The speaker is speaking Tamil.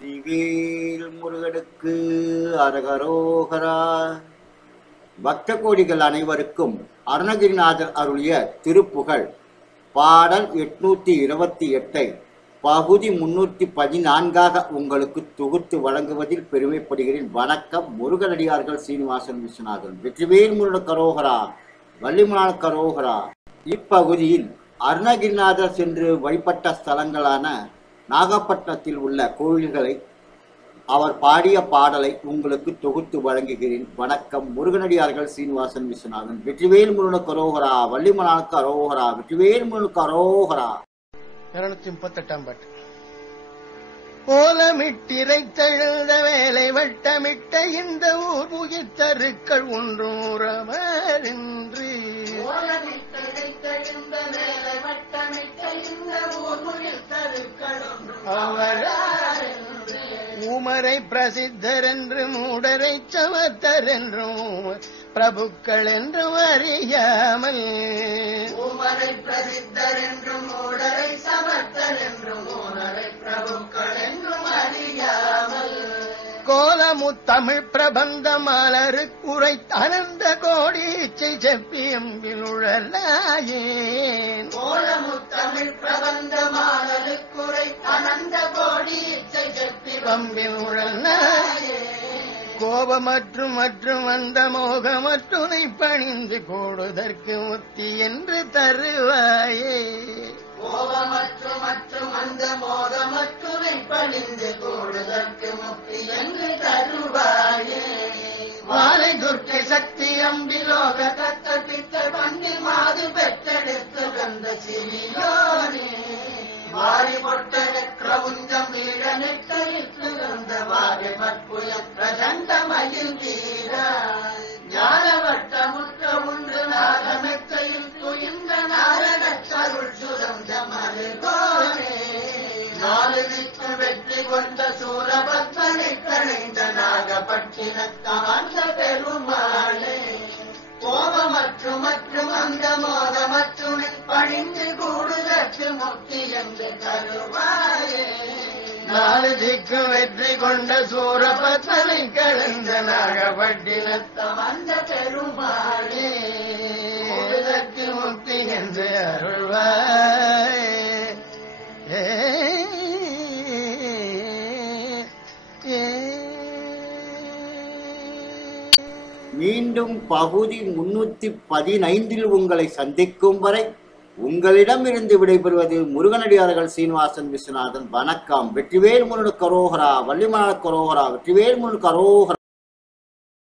வெற்றிவேல் முருகனுக்கு அரகரோகரா. பக்த கோடிகள் அனைவருக்கும் அருணகிரிநாதர் அருளிய திருப்புகழ் பாடல் 828 பகுதி 314 உங்களுக்கு தொகுத்து வழங்குவதில் பெருமைப்படுகிறேன். வணக்கம். முருகனடியார்கள் சீனிவாசன் விஸ்வநாதன். வெற்றிவேல் முருகனுக்கு அரோகரா, வள்ளிமலானுக்கு அரோகரா. இப்பகுதியில் அருணகிரிநாதர் சென்று வழிபட்ட ஸ்தலங்களான நாகப்பட்டினத்தில் உள்ள கோவில்களை அவர் பாடிய பாடலை உங்களுக்கு தொகுத்து வழங்குகிறேன். வணக்கம். முருகனடியார்கள் சீனிவாசன் விஸ்வநாதன். வெற்றிவேல் முருகனுக்கு அரோகரா, வள்ளிமலானுக்கு அரோகரா, வெற்றிவேல் முருகனுக்கு அரோகரா. 238 பாட்டு. ஓலமிட்டிரைத்தெழுந்த வேலை வட்டமிட்ட இந்த ஊர் உயிர்த்தருக்கள் ஒன்றூரமரின்றி உமரை பிரசித்தர் என்று மூடரை சமத்தர் என்றும் பிரபுக்கள் என்றும் அறியாமல் உமரை பிரசித்தர் என்றும் மூடரை சமத்தர் என்றும் மூடரை பிரபுக்கள் என்றும் அறியாமல் கோலமுத்தமிழ் பிரபந்த மலரு குறை அனந்த கோடி இச்சை செப்பியம்பில் உழலாயேன் கோலமுத்தமிழ் பிரபந்த மலரு குறை அனந்த கோடி இச்சை செப்பி பம்பில் உழலாயேன் கோபமற்றும் மற்றும் அந்த மோகமற்றுனை பணிந்து கூடுதற்கு முத்தி என்று தருவாயே. கோபமற்றும் மற்றும் அந்த மோகமற்றுனை பணிந்து கூடுதற்கு முக்தி என்று தருவாயே. வாழை துர்க்கை சக்தி அம்பிலோக கத்த பித்த பண்ணில் மாது பெற்றெடுத்து வந்த சிறியோனே வாரி பொட்டன கிரவுஞ்சம் வீழ நெட்டழித்து வந்த வாரி மற்புய பிரசண்ட மயில் வீரா ஞானவட்ட முற்ற உண்டு நாகமெத்தையில் துயின்ற நாரண கருள் சுரந்த மருகோனே நாலு நிற்கு வெற்றி கொண்ட சூரபத்மனை கணைந்த நாகப்பட்டினத்தாண்ட பெருமாளே கோபமற்றும் மற்றும் அந்த மோகமற்றுனை பணிந்து கூடுதற்கு முக்தி என்று தருவாயே. நாலு திக்கு வெற்றி கொண்ட சூரபத்மனை கலந்த நாகப்பட்டினத்தாம் அந்த பெருமாளே கூடுதற்கு முக்தி என்று அருள்வாயே. மீண்டும் பகுதி 315 உங்களை சந்திக்கும் வரை உங்களிடமிருந்து விடைபெறுவது முருகனடியார்கள் சீனிவாசன் விஸ்வநாதன். வணக்கம். வெற்றிவேல் முருகனுக்கு அரோகரா, வள்ளிமலானுக்கு அரோகரா, வெற்றிவேல் முருகனுக்கு அரோகரா.